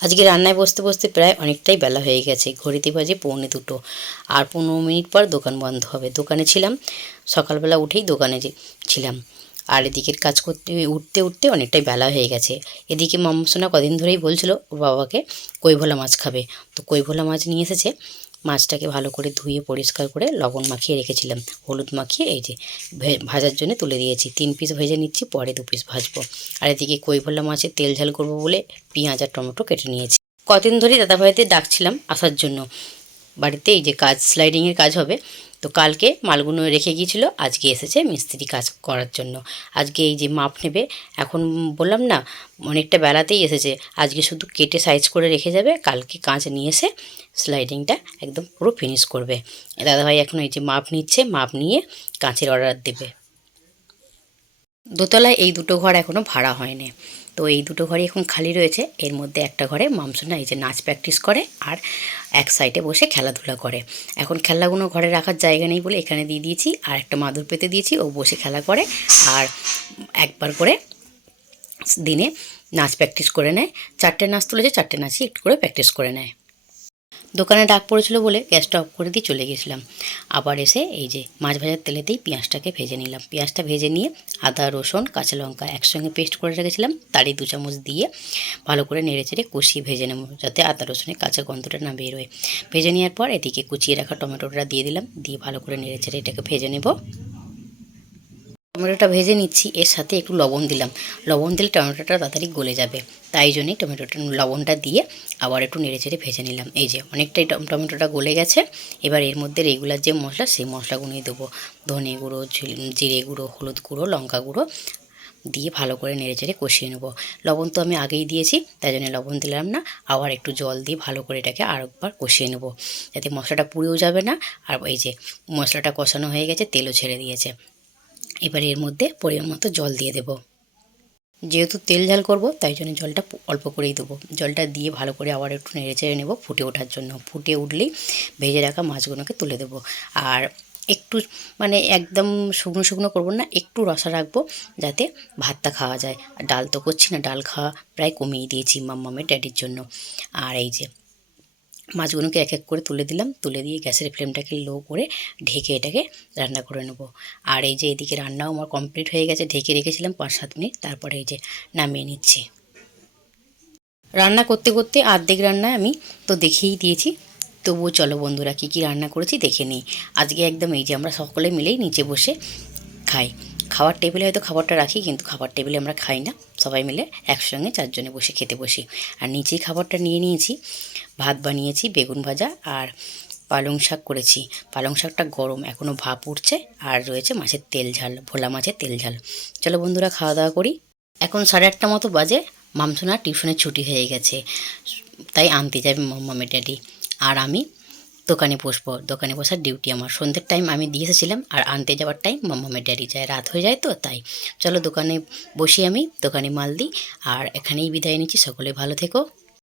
আজকে রান্নায় বসতে বসতে প্রায় অনেকটাই বেলা হয়ে গেছে, ঘড়িতে বাজে 1:45 আর 15 মিনিট পর দোকান বন্ধ হবে। দোকানে ছিলাম, সকালবেলা উঠেই দোকানে ছিলাম। আর এদিকের কাজ করতে উঠতে উঠতে অনেকটাই বেলা হয়ে গেছে। এদিকে মামসোনা কদিন ধরেই বলছিল ওর বাবাকে কৈভোলা মাছ খাবে, তো কৈভোলা মাছ নিয়ে এসেছে। মাছটাকে ভালো করে ধুয়ে পরিষ্কার করে লবণ মাখিয়ে রেখেছিলাম, হলুদ মাখিয়ে এই যে ভাজার জন্য তুলে দিয়েছি। 3 পিস ভেজে নিচ্ছি, পরে 2 পিস ভাজবো। আর এদিকে কৈভোলা মাছের তেল ঝাল করবো বলে পেঁয়াজ আর টমেটো কেটে নিয়েছি। কদিন ধরেই দাদাভাইতে ডাকছিলাম আসার জন্য বাড়িতে, এই যে কাজ স্লাইডিংয়ের কাজ হবে, তো কালকে মালগুলো রেখে গিয়েছিল, আজকে এসেছে মিস্ত্রি কাজ করার জন্য। আজকে এই যে মাপ নেবে, এখন বললাম না অনেকটা বেলাতেই এসেছে, আজকে শুধু কেটে সাইজ করে রেখে যাবে, কালকে কাঁচ নিয়ে এসে স্লাইডিংটা একদম পুরো ফিনিশ করবে। দাদাভাই এখন এই যে মাপ নিচ্ছে, মাপ নিয়ে কাঁচের অর্ডার দেবে। দোতলায় এই দুটো ঘর এখনও ভাড়া হয়নি, তো এই দুটো ঘরই এখন খালি রয়েছে। এর মধ্যে একটা ঘরে মামসোনা এই যে নাচ প্র্যাকটিস করে আর এক সাইডে বসে খেলাধুলা করে। এখন খেলনাগুলো ঘরে রাখার জায়গা নেই বলে এখানে দিয়ে দিয়েছি, আর একটা মাদুর পেতে দিয়েছি, ও বসে খেলা করে আর একবার করে দিনে নাচ প্র্যাকটিস করে নেয়। 4টে নাচ তুলেছে, 4টে নাচই একটু করে প্র্যাকটিস করে নেয়। দোকানে ডাক পড়েছিল বলে গ্যাসটা অফ করে দিয়ে চলে গেছিলাম। আবার এসে এই যে মাছ ভাজার তেলেতেই পেঁয়াজটাকে ভেজে নিলাম। পেঁয়াজটা ভেজে নিয়ে আদা রসুন কাঁচা লঙ্কা একসঙ্গে পেস্ট করে রেখেছিলাম, তারই 2 চামচ দিয়ে ভালো করে নেড়ে চেড়ে কষিয়ে ভেজে নেব, যাতে আদা রসুনের কাঁচা গন্ধটা না বেরোয়। ভেজে নেওয়ার পর এদিকে কুচিয়ে রাখা টমেটোটা দিয়ে দিলাম, দিয়ে ভালো করে নেড়ে চেড়ে এটাকে ভেজে নেব। টমেটোটা ভেজে নিচ্ছি, এর সাথে একটু লবণ দিলাম। লবণ দিলে টমেটোটা তাড়াতাড়ি গলে যাবে, তাই জন্যই লবণটা দিয়ে আবার একটু নেড়ে চেড়ে ভেজে নিলাম। এই যে অনেকটাই টমেটোটা গলে গেছে। এবার এর মধ্যে রেগুলার যে মশলা, সেই মশলাগুলোই দেবো। ধনে গুঁড়ো, জিরে গুঁড়ো, হলুদ গুঁড়ো, লঙ্কা গুঁড়ো দিয়ে ভালো করে নেড়ে চেড়ে কষিয়ে নেবো। লবণ তো আমি আগেই দিয়েছি, তাই জন্য লবণ দিলাম না। আবার একটু জল দিয়ে ভালো করে এটাকে আরেকবার কষিয়ে নেবো, যাতে মশলাটা পুড়েও যাবে না। আর এই যে মশলাটা কষানো হয়ে গেছে, তেলও ছেড়ে দিয়েছে। এবার এর মধ্যে পরিমাণ মতো জল দিয়ে দেব। যেহেতু তেল ঝাল করব, তাই জন্য জলটা অল্প করেই দেবো। জলটা দিয়ে ভালো করে আবার একটু নেড়ে চেড়ে নেবো ফুটে ওঠার জন্য। ফুটে উঠলেই ভেজে রাখা মাছগুলোকে তুলে দেবো। আর একটু মানে একদম শুকনো শুকনো করবো না, একটু রসা রাখবো, যাতে ভাতটা খাওয়া যায়। আর ডাল তো করছি না, ডাল খাওয়া প্রায় কমিয়ে দিয়েছি মাম্মামের ড্যাডির জন্য। আর এই যে মাছগুলোকে এক এক করে তুলে দিলাম, তুলে দিয়ে গ্যাসের ফ্লেমটাকে লো করে ঢেকে এটাকে রান্না করে নেব। আর এই যে এদিকে রান্নাও আমার কমপ্লিট হয়ে গেছে, ঢেকে রেখেছিলাম 5-7 মিনিট, তারপরে এই যে নামিয়ে নিচ্ছি। রান্না করতে করতে অর্ধেক রান্না আমি তো দেখেই দিয়েছি, তবুও চলো বন্ধুরা কী কী রান্না করেছি দেখে নিই। আজকে একদম এই যে আমরা সকলে মিলেই নিচে বসে খাই। খাওয়ার টেবিলে হয়তো খাবারটা রাখি, কিন্তু খাবার টেবিলে আমরা খাই না, সবাই মিলে একসঙ্গে 4 জনে বসে খেতে বসি। আর নিচেই খাবারটা নিয়ে নিয়েছি। ভাত বানিয়েছি, বেগুন ভাজা আর পালং শাক করেছি। পালং শাকটা গরম, এখনও ভাপ উঠছে, আর রয়েছে মাছের তেল ঝাল, ভোলা মাছের তেল ঝাল। চলো বন্ধুরা খাওয়া দাওয়া করি। এখন 8:30 মতো বাজে, মামসোনার টিউশনের ছুটি হয়ে গেছে, তাই আনতে যাবে মাম্মামের ড্যাডি। আর আমি দোকানে বসবো, দোকানে বসার ডিউটি আমার। সন্ধ্যের টাইম আমি দিয়ে এসেছিলাম, আর আনতে যাওয়ার টাইম মাম্মামের ড্যাডি যায়, রাত হয়ে যায় তো তাই। চলো দোকানে বসি, আমি দোকানে মাল দিই। আর এখানেই বিদায় নিচ্ছি, সকলে ভালো থেকো।